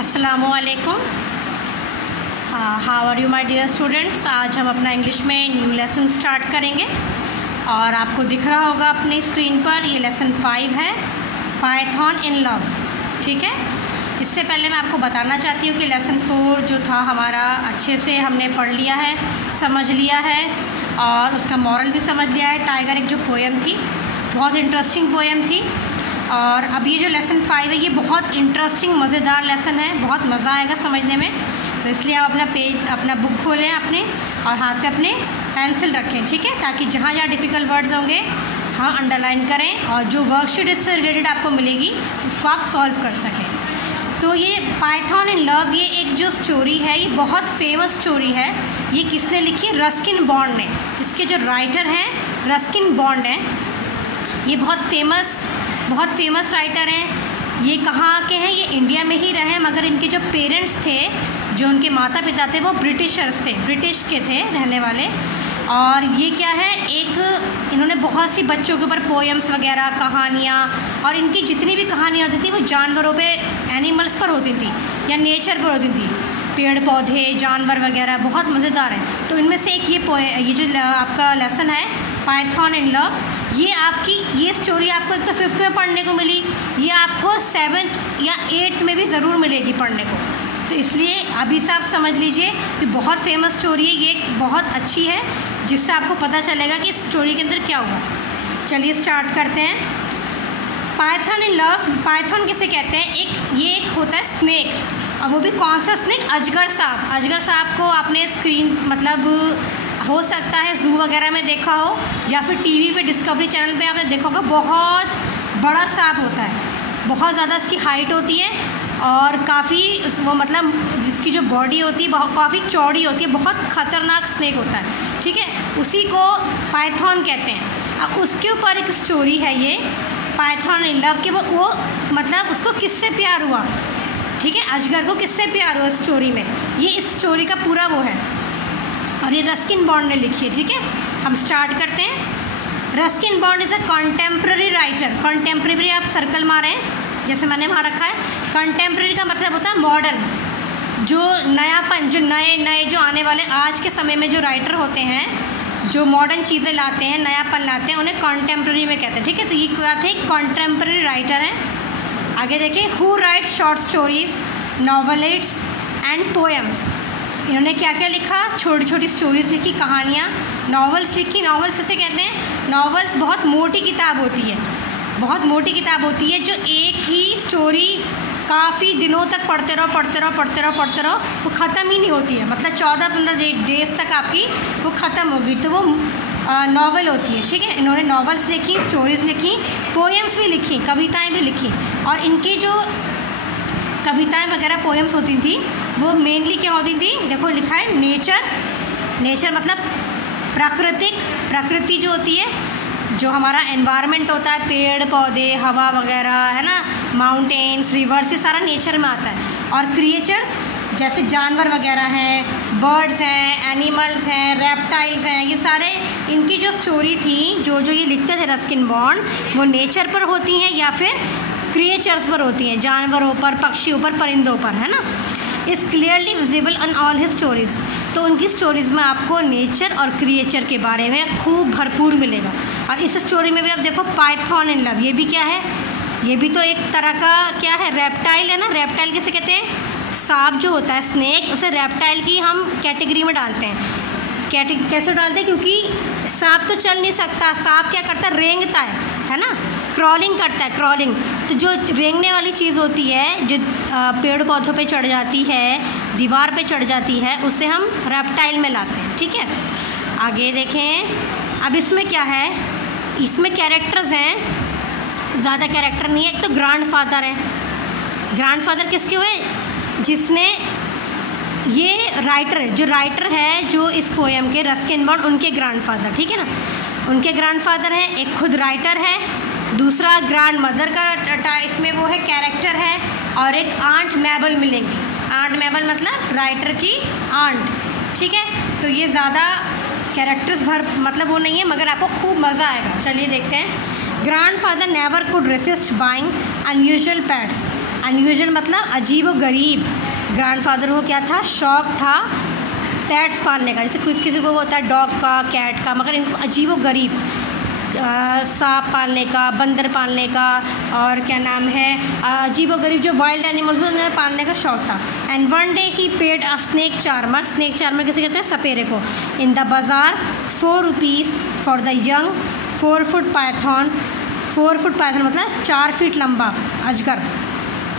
अस्सलामुअलैकुम। How are you my dear students. आज हम अपना इंग्लिश में न्यू लेसन स्टार्ट करेंगे और आपको दिख रहा होगा अपनी स्क्रीन पर ये लेसन 5 है, पाइथन इन लव। ठीक है, इससे पहले मैं आपको बताना चाहती हूँ कि लेसन 4 जो था हमारा अच्छे से हमने पढ़ लिया है, समझ लिया है और उसका मॉरल भी समझ लिया है। टाइगर एक जो पोएम थी, बहुत इंटरेस्टिंग पोएम थी। और अब ये जो लेसन 5 है ये बहुत इंटरेस्टिंग मज़ेदार लेसन है, बहुत मज़ा आएगा समझने में। तो इसलिए आप अपना बुक खोलें अपने और हाथ पे अपने पेंसिल रखें, ठीक है, ताकि जहाँ जहाँ डिफ़िकल्ट वर्ड्स होंगे हाँ अंडरलाइन करें और जो वर्कशीट इससे रिलेटेड आपको मिलेगी उसको आप सॉल्व कर सकें। तो ये पाइथन इन लव, ये एक जो स्टोरी है ये बहुत फेमस स्टोरी है। ये किसने लिखी है? रस्किन बॉन्ड ने। इसके जो राइटर हैं रस्किन बॉन्ड हैं। ये बहुत फेमस राइटर हैं। ये कहाँ के हैं? ये इंडिया में ही रहे, मगर इनके जो पेरेंट्स थे, जो उनके माता पिता थे, वो ब्रिटिशर्स थे, ब्रिटिश के थे रहने वाले। और ये क्या है, एक इन्होंने बहुत सी बच्चों के ऊपर पोएम्स वगैरह, कहानियाँ, और इनकी जितनी भी कहानियाँ होती थी वो जानवरों पे, एनिमल्स पर होती थी या नेचर पर होती थी, पेड़ पौधे, जानवर वगैरह, बहुत मज़ेदार है। तो इनमें से एक ये जो आपका लेसन है पाइथन इन लव, ये स्टोरी आपको एक तो 5th में पढ़ने को मिली, ये आपको 7th या 8th में भी ज़रूर मिलेगी पढ़ने को। तो इसलिए अभी से आप समझ लीजिए कि बहुत फेमस स्टोरी है, ये बहुत अच्छी है, जिससे आपको पता चलेगा कि इस स्टोरी के अंदर क्या हुआ। चलिए स्टार्ट करते हैं। पाइथन इन लव, पाइथन किसे कहते हैं? एक होता है स्नेक, और वो भी कौन सा स्नेक? अजगर सांप। अजगर सांप को आपने स्क्रीन हो सकता है ज़ू वगैरह में देखा हो, या फिर टीवी पे डिस्कवरी चैनल पे आपने देखा होगा। बहुत बड़ा सांप होता है, बहुत ज़्यादा इसकी हाइट होती है और काफ़ी जिसकी जो बॉडी होती है बहुत काफ़ी चौड़ी होती है, बहुत ख़तरनाक स्नेक होता है, ठीक है, उसी को पाइथन कहते हैं। अब उसके ऊपर एक स्टोरी है ये पाइथन इन लव कि वो उसको किससे प्यार हुआ, ठीक है, अजगर को किससे प्यार हुआ स्टोरी में, ये इस स्टोरी का पूरा वो है। और ये रस्किन बॉन्ड ने लिखी है, ठीक है। हम स्टार्ट करते हैं। Ruskin bond is a contemporary writer. Contemporary आप सर्कल मारें जैसे मैंने वहाँ रखा है। कॉन्टेम्प्रेरी का मतलब होता है मॉडर्न, जो नयापन, जो नए जो आने वाले आज के समय में जो राइटर होते हैं, जो मॉडर्न चीज़ें लाते हैं, नयापन लाते हैं, उन्हें कॉन्टेम्प्रेरी में कहते हैं, ठीक है। तो ये क्या थे? कॉन्टेम्प्रेरी राइटर हैं। आगे देखिए, who write short stories, novelettes and poems. इन्होंने क्या क्या लिखा? छोटी छोटी स्टोरीज़ लिखी, कहानियाँ, नॉवेल्स लिखी। नॉवेल्स किसे कहते हैं? नॉवेल्स बहुत मोटी किताब होती है, बहुत मोटी किताब होती है, जो एक ही स्टोरी काफ़ी दिनों तक पढ़ते रहो, वो ख़त्म ही नहीं होती है। 14-15 डेज तक आपकी वो ख़त्म होगी, तो वो नॉवेल होती है, ठीक है। इन्होंने नॉवेल्स लिखी, स्टोरीज़ लिखी, पोएम्स भी लिखी, कविताएँ भी लिखी। और इनकी जो कविताएं वगैरह पोएम्स होती थी वो मेनली क्या होती थी? देखो लिखा है नेचर मतलब प्रकृति जो होती है, जो हमारा एनवायरनमेंट होता है, पेड़ पौधे, हवा वगैरह, है ना, माउंटेन्स, रिवर्स, ये सारा नेचर में आता है। और क्रिएचर्स जैसे जानवर वगैरह हैं, बर्ड्स हैं, एनिमल्स हैं, रेप्टाइल्स हैं, ये सारे इनकी जो स्टोरी थी, जो ये लिखते थे रस्किन बॉन्ड, वो नेचर पर होती हैं या फिर क्रिएचर्स पर होती हैं, जानवरों पर, पक्षियों पर, परिंदों पर, है ना। Is clearly visible on all his stories. तो उनकी स्टोरीज़ में आपको नेचर और क्रिएचर के बारे में खूब भरपूर मिलेगा। और इस स्टोरी में भी आप देखो पाइथन इन लव, ये भी क्या है? ये भी तो एक तरह का क्या है? रेप्टाइल है ना। रेप्टाइल किसे कहते हैं? सांप जो होता है, स्नेक, उसे रेप्टाइल की हम कैटेगरी में डालते हैं। कैसे डालते हैं? क्योंकि सांप तो चल नहीं सकता, सांप क्या करता है? रेंगता है ना, क्रॉलिंग करता है, क्रॉलिंग। तो जो रेंगने वाली चीज़ होती है, जो पेड़ पौधों पे चढ़ जाती है, दीवार पे चढ़ जाती है, उसे हम रेप्टाइल में लाते हैं, ठीक है। आगे देखें, अब इसमें क्या है? इसमें कैरेक्टर्स हैं, ज़्यादा कैरेक्टर नहीं है। एक तो ग्रैंडफादर है। ग्रैंडफादर किसके हुए? जिसने ये राइटर है जो इस पोएम के, रस्किन बॉन्ड, उनके ग्रैंडफादर, ठीक है ना, उनके ग्रैंडफादर हैं। एक खुद राइटर है, दूसरा ग्रैंड मदर का इसमें वो है कैरेक्टर है, और एक आंट मैबल मिलेंगी। आंट मैबल मतलब राइटर की आंट, ठीक है। तो ये ज़्यादा कैरेक्टर्स वो नहीं है, मगर आपको खूब मज़ा आएगा। चलिए देखते हैं। Grandfather never could resist buying unusual pets unusual मतलब अजीब व गरीब। ग्रैंडफादर को क्या था, शौक था पैट्स पालने का, जैसे किसी को होता है डॉग का, कैट का, मगर इनको अजीब व गरीब सांप पालने का, बंदर पालने का, और क्या नाम है अजीब व गरीब जो वाइल्ड एनिमल्स उन्हें पालने का शौक था। And one day he paid a snake charmer किसे कहते हैं, सपेरे को, in the bazaar 4 rupees for the young 4 foot python. 4 foot python मतलब 4 फीट लंबा अजगर।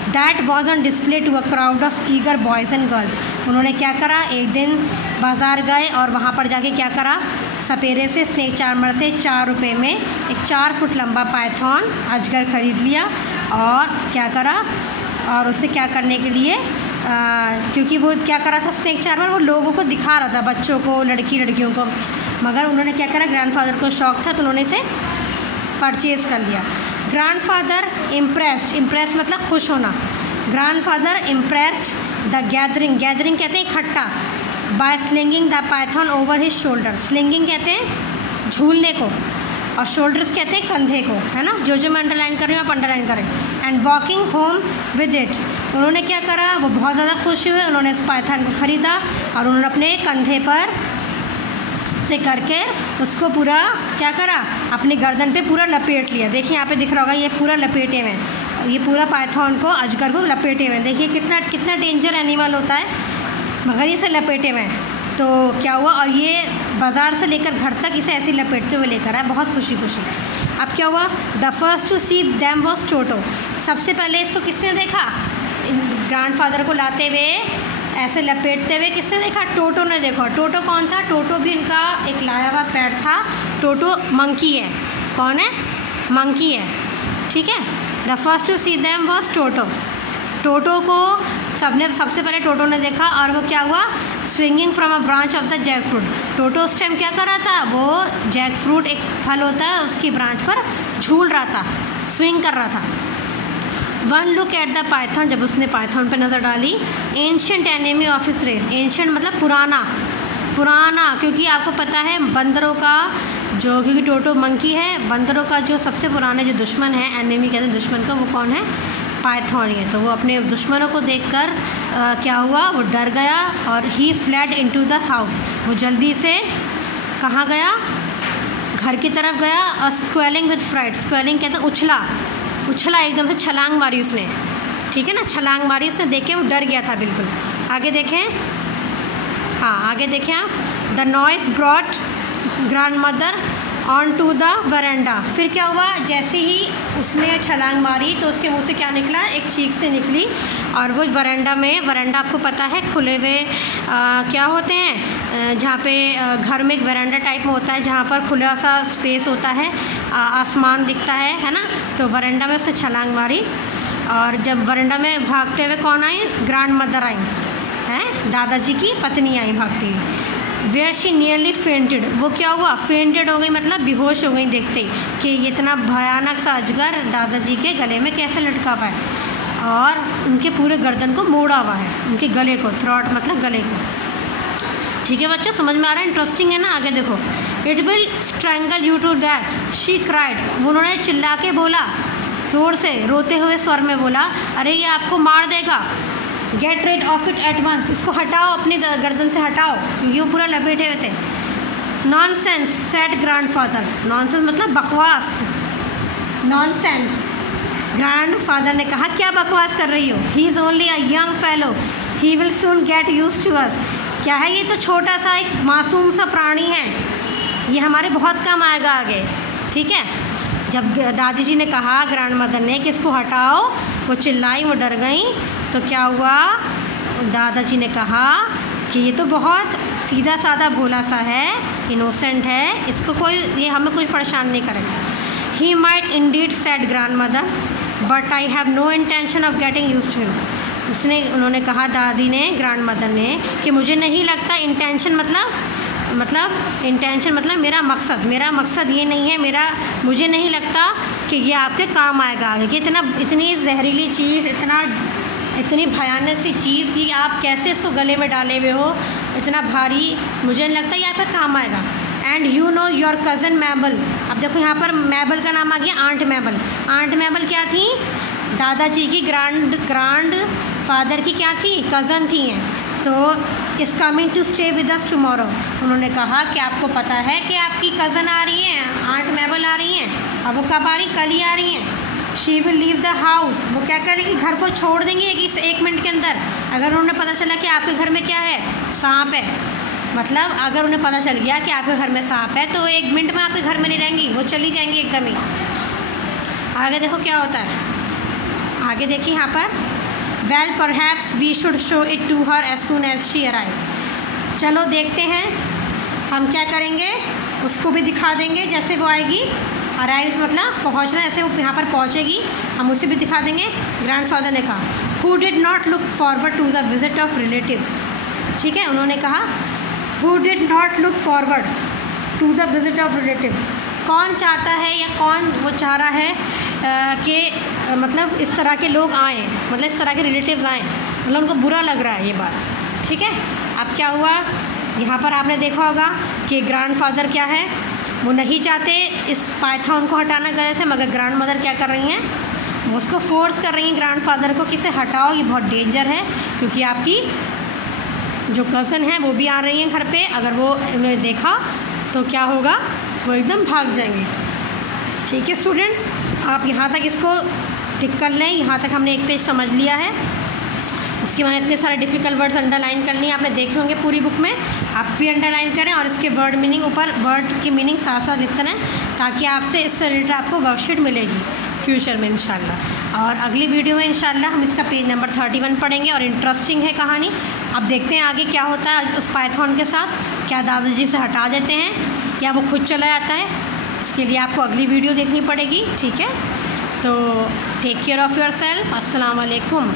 That was on display to a crowd of eager boys and girls. उन्होंने क्या करा, एक दिन बाज़ार गए और वहाँ पर जाके क्या करा, सपेरे से, स्नेक चार्मर से 4 रुपये में एक 4 फुट लंबा पाइथन अजगर ख़रीद लिया और क्या करा, और उसे क्या करने के लिए क्योंकि वो क्या करा था स्नेक चार्मर, वो लोगों को दिखा रहा था, बच्चों को, लड़कियों को, मगर उन्होंने क्या करा, ग्रैंडफादर को शौक था तो उन्होंने इसे परचेज़ कर लिया। ग्रैंडफादर इम्प्रेस्ड मतलब खुश होना। ग्रैंडफादर इम्प्रेस्ड द गैदरिंग कहते हैं इकट्ठा, by slinging the python over his shoulder. Slinging कहते हैं झूलने को, और शोल्डर्स कहते हैं कंधे को, है ना। जो मैं अंडरलाइन कर रही हूँ आप अंडरलाइन करें। And walking home with it, उन्होंने क्या करा, वो बहुत ज़्यादा खुश हुए, उन्होंने इस पाइथन को ख़रीदा और उन्होंने अपने कंधे पर से करके उसको पूरा क्या करा, अपनी गर्दन पे पूरा लपेट लिया। देखिए यहाँ पे दिख रहा होगा, ये पूरा लपेटे हुए हैं, ये पूरा पाइथन को, अजगर को लपेटे हुए हैं। देखिए कितना डेंजर एनिमल होता है, मगर इसे लपेटे हुए हैं। तो क्या हुआ, और ये बाज़ार से लेकर घर तक इसे ऐसे लपेटते हुए लेकर आए, बहुत खुशी। अब क्या हुआ, the first to see them was Toto. सबसे पहले इसको किसने देखा, ग्रैंडफादर को लाते हुए ऐसे लपेटते हुए किसने देखा, टोटो ने देखा। टोटो कौन था, टोटो भी इनका एक लाया हुआ पेट था। टोटो मंकी है, कौन है, मंकी है, ठीक है। The first to see them was Toto को सबसे पहले टोटो ने देखा, और वो क्या हुआ, swinging from a branch of the jackfruit. Toto उस टाइम क्या कर रहा था, वो जैक फ्रूट एक फल होता है, उसकी ब्रांच पर झूल रहा था, स्विंग कर रहा था। One look at the python, जब उसने पाइथन पर नज़र डाली, ancient enemy of his race. Ancient मतलब पुराना, क्योंकि आपको पता है बंदरों का जो, क्योंकि टोटो मंकी है, बंदरों का जो सबसे पुराने जो दुश्मन है, एनिमी कहते हैं दुश्मन का, वो कौन है, पाइथन है। तो वो अपने दुश्मनों को देखकर क्या हुआ, वो डर गया और ही फ्लैड इनटू द हाउस। वो जल्दी से कहाँ गया, घर की तरफ गया। और स्क्वेलिंग विद फ्राइट, स्क्वेलिंग कहते हैं उछला एकदम से, छलांग मारी उसने, ठीक है ना, छलांग मारी उसने, देख के वो डर गया था बिल्कुल। आगे देखें, हाँ आगे देखें आप, the noise brought grandmother onto the veranda. फिर क्या हुआ, जैसे ही उसने छलांग मारी तो उसके मुंह से क्या निकला, एक चीख से निकली, और वो वरांडा आपको पता है खुले हुए क्या होते हैं, जहाँ पे घर में एक वरांडा टाइप में होता है, जहाँ पर खुला सा स्पेस होता है, आसमान दिखता है ना। तो वरांडा में उसने छलांग मारी, और जब वरांडा में भागते हुए कौन आई, ग्रैंडमदर आई हैं, दादाजी की पत्नी आई भागती हुई। वेयर शी नियरली फेंटेड, वो क्या हुआ, फेंटेड हो गई मतलब बेहोश हो गई देखते ही कि ये इतना भयानक सा अजगर दादाजी के गले में कैसे लटका पाए, और उनके पूरे गर्दन को मोड़ा हुआ है, उनके गले को, थ्रॉट मतलब गले को। ठीक है बच्चों, समझ में आ रहा है, इंटरेस्टिंग है ना। आगे देखो, it will strangle you to that she cried. उन्होंने चिल्ला के बोला, जोर से रोते हुए स्वर में बोला, अरे ये आपको मार देगा। Get rid of it at once, इसको हटाओ, अपनी गर्दन से हटाओ, क्योंकि वो पूरा लपेटे हुए थे। नॉनसेंस सेड ग्रैंडफादर, नॉनसेंस मतलब बकवास, नॉनसेंस। ग्रैंडफादर ने कहा, क्या बकवास कर रही हो, he is only a young fellow, he will soon get used to us. क्या है, ये तो छोटा सा एक मासूम सा प्राणी है, ये हमारे बहुत काम आएगा आगे, ठीक है। जब दादी जी ने कहा, ग्रैंडमदर ने, कि इसको हटाओ, वो चिल्लाई, वो डर गई। तो क्या हुआ, दादाजी ने कहा कि ये तो बहुत सीधा साधा भोला सा है, इनोसेंट है, इसको कोई, ये हमें कुछ परेशान नहीं करेगा। He might indeed said grandmother but I have no intention of getting used to him. उन्होंने कहा, दादी ने, ग्रैंडमदर ने, कि मुझे नहीं लगता, इंटेंशन मतलब मेरा मकसद ये नहीं है, मुझे नहीं लगता कि ये आपके काम आएगा आगे, कि इतनी जहरीली चीज़, इतनी भयानक सी चीज़ कि आप कैसे इसको गले में डाले हुए हो, इतना भारी, मुझे नहीं लगता ये आप पे काम आएगा। And you know your cousin Mabel. अब देखो यहाँ पर मैबल का नाम आ गया, आंट मैबल। आंट मैबल क्या थी, दादाजी की ग्रांड फादर की क्या थी, कज़न थी हैं। तो इस coming to stay with us tomorrow, उन्होंने कहा कि आपको पता है कि आपकी कज़न आ रही हैं, आंट मेबल आ रही हैं, और वो कब आ रही, कल ही आ रही हैं। She will leave the house, वो क्या करेंगी, घर को छोड़ देंगी इस 1 मिनट के अंदर। अगर उन्हें पता चला कि आपके घर में क्या है, सांप है, मतलब अगर उन्हें पता चल गया कि आपके घर में सांप है तो 1 मिनट में आपके घर में नहीं रहेंगी, वो चली जाएंगी एकदम ही। आगे देखो क्या होता है, आगे देखिए यहाँ पर, well perhaps we should show it to her as soon as she arrives. चलो देखते हैं हम क्या करेंगे, उसको भी दिखा देंगे जैसे वो आएगी। अराइव्स मतलब पहुँचना, जैसे वो यहाँ पर पहुँचेगी हम उसे भी दिखा देंगे। ग्रैंडफादर ने कहा who did not look forward to the visit of relatives, ठीक है, उन्होंने कहा who did not look forward to the visit of relatives, कौन चाहता है या कौन वो चाह रहा है कि मतलब इस तरह के लोग आएँ, मतलब इस तरह के रिलेटिव्स आएँ, मतलब उनको बुरा लग रहा है ये बात, ठीक है। अब क्या हुआ, यहाँ पर आपने देखा होगा कि ग्रैंडफादर क्या है, वो नहीं चाहते इस पाइथन को हटाना गले से, मगर ग्रैंड मदर क्या कर रही हैं, वो उसको फोर्स कर रही हैं ग्रैंडफादर को कि इसे हटाओ, ये बहुत डेंजर है, क्योंकि आपकी जो कज़न है वो भी आ रही हैं घर पे। अगर वो उन्हें देखा तो क्या होगा, वो एकदम भाग जाएंगे। ठीक है स्टूडेंट्स, आप यहाँ तक इसको टिक कर लें, यहाँ तक हमने एक पेज समझ लिया है। इसके बाद इतने सारे डिफ़िकल्ट वर्ड्स अंडरलाइन कर लिए, आपने देखे होंगे पूरी बुक में, आप भी अंडरलाइन करें और इसके वर्ड मीनिंग ऊपर वर्ड की मीनिंग साथ साथ लिखते रहें, ताकि आपसे इससे रिलेटेड आपको वर्कशीट मिलेगी फ्यूचर में इंशाल्लाह। और अगली वीडियो में इंशाल्लाह हम इसका पेज नंबर 31 पढ़ेंगे और इंटरेस्टिंग है कहानी। अब देखते हैं आगे क्या होता है उस पाइथन के साथ, क्या दादाजी से हटा देते हैं या वो खुद चला जाता है, इसके लिए आपको अगली वीडियो देखनी पड़ेगी। ठीक है, तो take care of yourself. अस्सलाम वालेकुम।